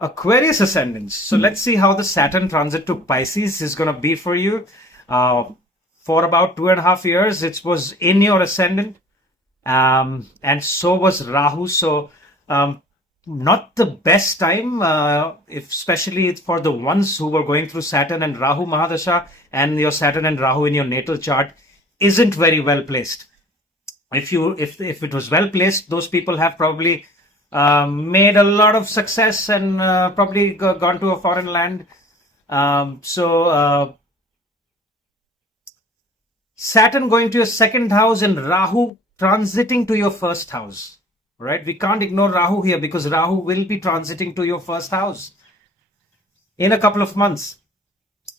Aquarius ascendants. So let's see how the Saturn transit to Pisces is going to be for you. For about 2.5 years, it was in your ascendant, and so was Rahu. So not the best time, especially for the ones who were going through Saturn and Rahu Mahadasha, and your Saturn and Rahu in your natal chart isn't very well placed. If it was well placed, those people have probably made a lot of success and probably gone to a foreign land. Saturn going to your second house and Rahu transiting to your first house, right? We can't ignore Rahu here because Rahu will be transiting to your first house in a couple of months.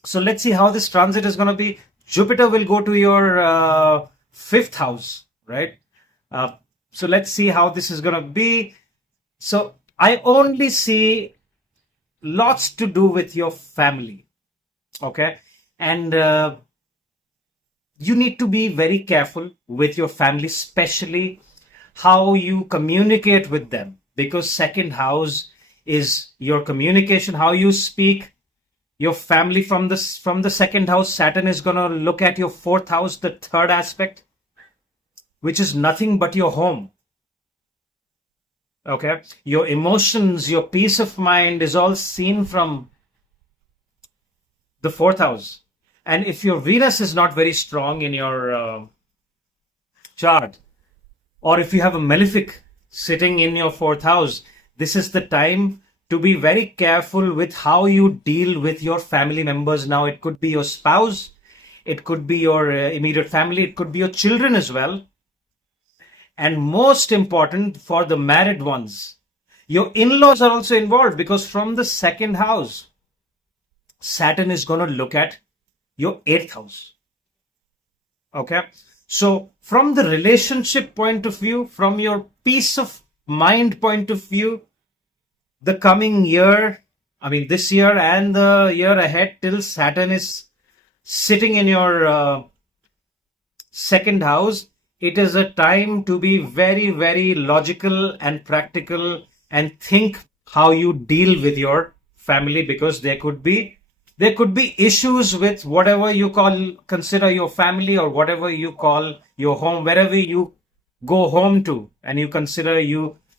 So let's see how this transit is going to be. Jupiter will go to your fifth house, right? So let's see how this is going to be. So I only see lots to do with your family, okay? And you need to be very careful with your family, especially how you communicate with them, because second house is your communication, how you speak. Your family from the second house, Saturn is going to look at your fourth house, the third aspect, which is nothing but your home. Okay, your emotions, your peace of mind is all seen from the fourth house. And if your Venus is not very strong in your chart, or if you have a malefic sitting in your fourth house, this is the time to be very careful with how you deal with your family members. Now, it could be your spouse, it could be your immediate family, it could be your children as well. And most important for the married ones, your in-laws are also involved, because from the second house, Saturn is going to look at your eighth house. Okay. So from the relationship point of view, from your peace of mind point of view, the coming year, this year and the year ahead till Saturn is sitting in your second house, it is a time to be very, very logical and practical and think how you deal with your family, because there could be issues with whatever you consider your family, or whatever you call your home, wherever you go home to and you consider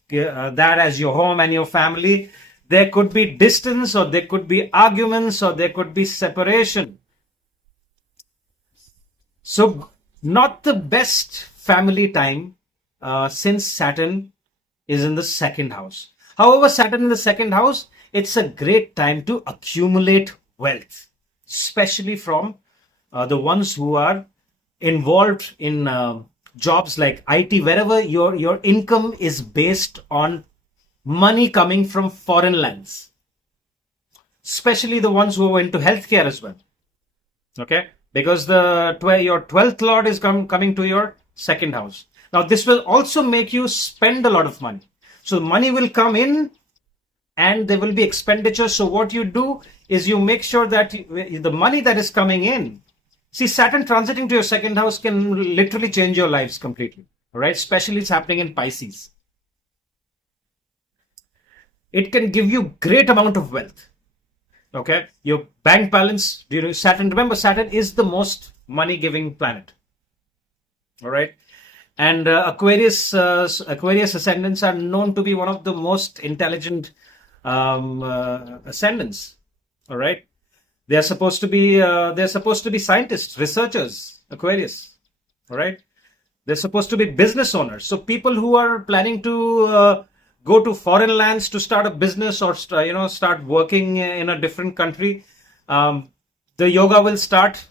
that as your home and your family. There could be distance, or there could be arguments, or there could be separation. So not the best family time since Saturn is in the second house. However, Saturn in the second house, it's a great time to accumulate wealth, especially from the ones who are involved in jobs like IT, wherever your income is based on money coming from foreign lands, especially the ones who are into healthcare as well. Okay, because your 12th lord is coming to your second house. Now, this will also make you spend a lot of money. So money will come in and there will be expenditure. So what you do is you make sure that the money that is coming in, see, Saturn transiting to your second house can literally change your lives completely. All right, especially it's happening in Pisces. It can give you great amount of wealth. Okay, your bank balance, Saturn, remember, Saturn is the most money giving planet. All right, and Aquarius ascendants are known to be one of the most intelligent ascendants. All right, they're supposed to be scientists, researchers, Aquarius. All right, they're supposed to be business owners. So people who are planning to go to foreign lands to start a business, or start working in a different country, the yoga will start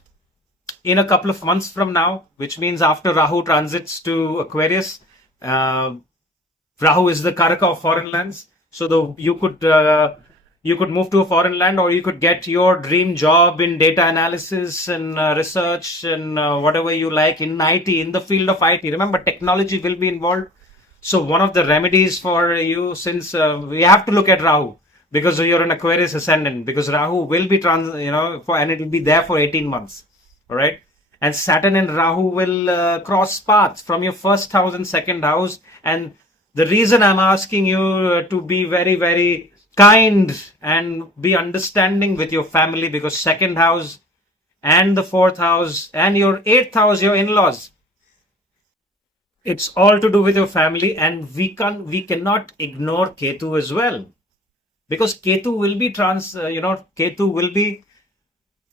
in a couple of months from now, which means after Rahu transits to Aquarius. Rahu is the Karaka of foreign lands. So you could move to a foreign land, or you could get your dream job in data analysis and research and whatever you like in IT, in the field of IT. Remember, technology will be involved. So one of the remedies for you, since we have to look at Rahu, because you're an Aquarius ascendant, because Rahu will be and it will be there for 18 months. All right. And Saturn and Rahu will cross paths from your first house and second house. And the reason I'm asking you to be very, very kind and be understanding with your family, because second house and the fourth house and your eighth house, your in-laws, it's all to do with your family. And we cannot ignore Ketu as well, because Ketu will be Ketu will be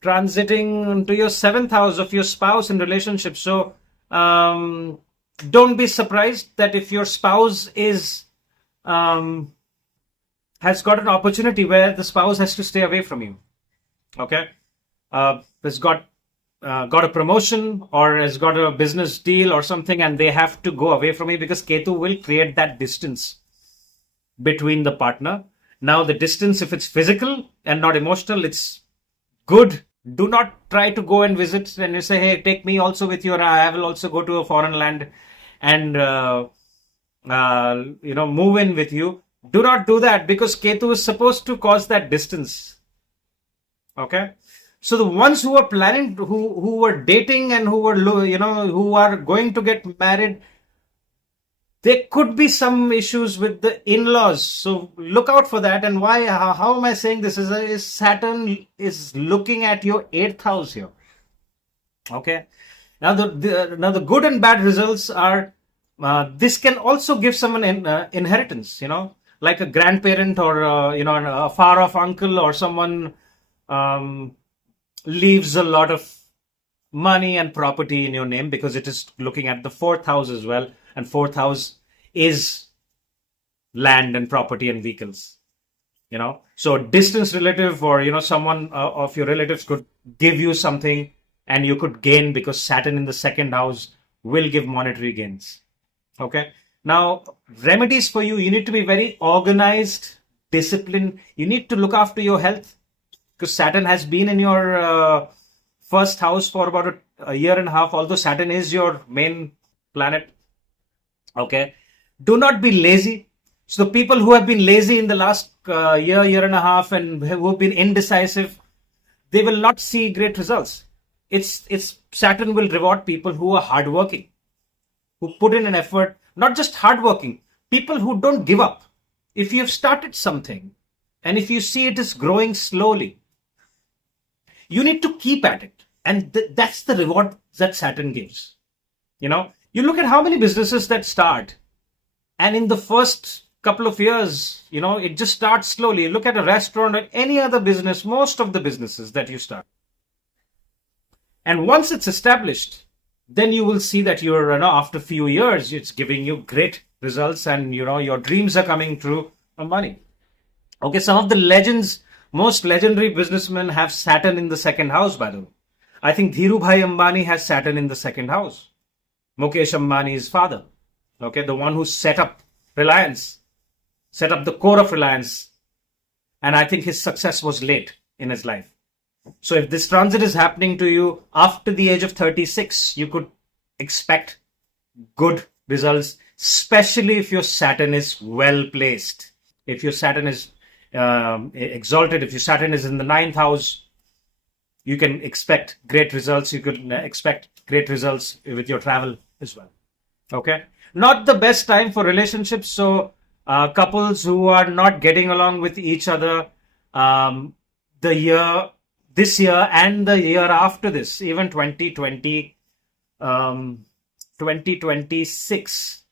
transiting into your seventh house of your spouse and relationship. So don't be surprised that if your spouse is has got an opportunity where the spouse has to stay away from you. Okay, has got a promotion or has got a business deal or something, and they have to go away from you, because Ketu will create that distance between the partner. Now, the distance, if it's physical and not emotional, it's good. Do not try to go and visit and you say, hey, take me also with you, or I will also go to a foreign land and move in with you. Do not do that, because Ketu is supposed to cause that distance. Okay, so the ones who are planning, who were dating and who were who are going to get married, there could be some issues with the in-laws. So look out for that. And why? How am I saying this? Is Saturn is looking at your eighth house here. Okay. Now the good and bad results are this can also give someone inheritance. Like a grandparent or a far off uncle or someone leaves a lot of money and property in your name, because it is looking at the fourth house as well. And fourth house is land and property and vehicles. So a distant relative or someone of your relatives could give you something and you could gain, because Saturn in the second house will give monetary gains. Okay. Now, remedies for you need to be very organized, disciplined. You need to look after your health, because Saturn has been in your first house for about a year and a half, although Saturn is your main planet. Okay. Do not be lazy. So people who have been lazy in the last year and a half, and who have been indecisive, they will not see great results. It's Saturn will reward people who are hardworking, who put in an effort, not just hardworking, people who don't give up. If you have started something and if you see it is growing slowly, you need to keep at it. And that's the reward that Saturn gives. You look at how many businesses that start, and in the first couple of years, it just starts slowly. You look at a restaurant or any other business, most of the businesses that you start. And once it's established, then you will see that after a few years, it's giving you great results, and your dreams are coming true on money. Okay, some of the most legendary businessmen have Saturn in the second house, by the way. I think Dhirubhai Ambani has Saturn in the second house. Mukesh Ambani's father, okay, the one who set up Reliance, set up the core of Reliance. And I think his success was late in his life. So if this transit is happening to you after the age of 36, you could expect good results, especially if your Saturn is well placed. If your Saturn is exalted, if your Saturn is in the ninth house, you can expect great results. You could expect great results with your travel as well. Okay. Not the best time for relationships. So couples who are not getting along with each other, this year and the year after this, even 2026,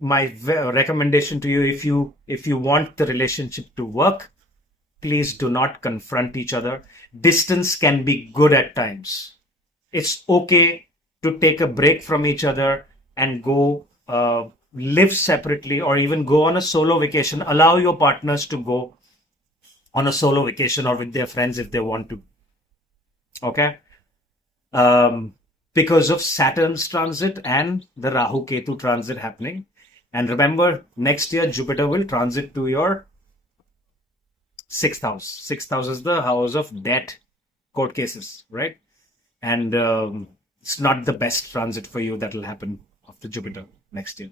my recommendation to you, if you want the relationship to work, please do not confront each other. Distance can be good at times. It's okay to take a break from each other and go live separately, or even go on a solo vacation. Allow your partners to go on a solo vacation or with their friends if they want to. Okay? Because of Saturn's transit and the Rahu Ketu transit happening. And remember, next year Jupiter will transit to your sixth house. Sixth house is the house of debt, court cases, right? And it's not the best transit for you that will happen after Jupiter next year.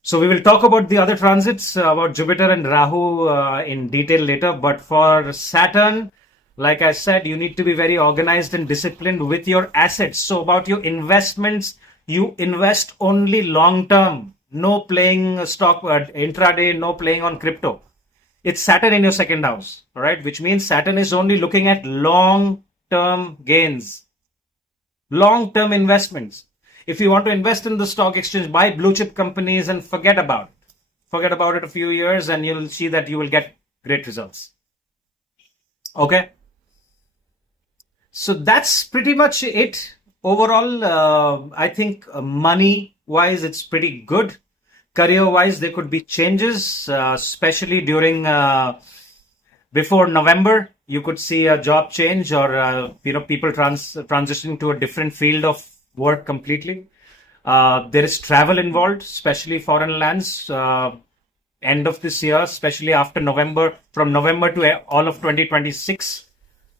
So we will talk about the other transits, about Jupiter and Rahu in detail later. But for Saturn, like I said, you need to be very organized and disciplined with your assets. So about your investments, you invest only long term. no playing stock intraday, no playing on crypto. It's Saturn in your second house, all right? Which means Saturn is only looking at long-term gains, long-term investments. If you want to invest in the stock exchange, buy blue chip companies and forget about it. Forget about it a few years and you'll see that you will get great results. Okay? So that's pretty much it. Overall, I think money-wise, it's pretty good. Career-wise, there could be changes, especially during before November. You could see a job change or people transitioning to a different field of work completely. There is travel involved, especially foreign lands. End of this year, especially after November, from November to all of 2026,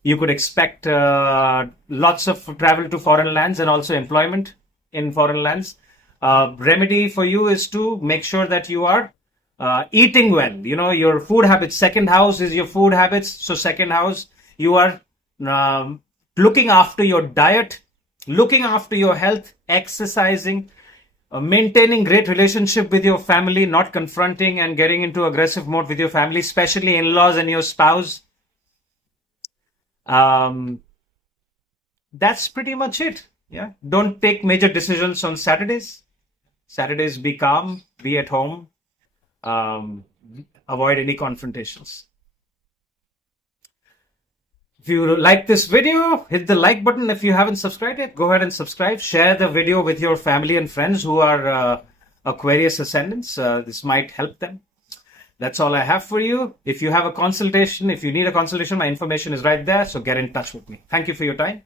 you could expect lots of travel to foreign lands and also employment in foreign lands. Remedy for you is to make sure that you are eating well. Your food habits. Second house is your food habits. So second house, you are looking after your diet, looking after your health, exercising, maintaining great relationship with your family, not confronting and getting into aggressive mode with your family, especially in-laws and your spouse. That's pretty much it. Yeah. Don't take major decisions on Saturdays. Saturdays, be calm, be at home, avoid any confrontations. If you like this video, hit the like button. If you haven't subscribed yet, go ahead and subscribe. Share the video with your family and friends who are Aquarius ascendants. This might help them. That's all I have for you. If you have a consultation, if you need a consultation, my information is right there. So get in touch with me. Thank you for your time.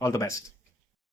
All the best.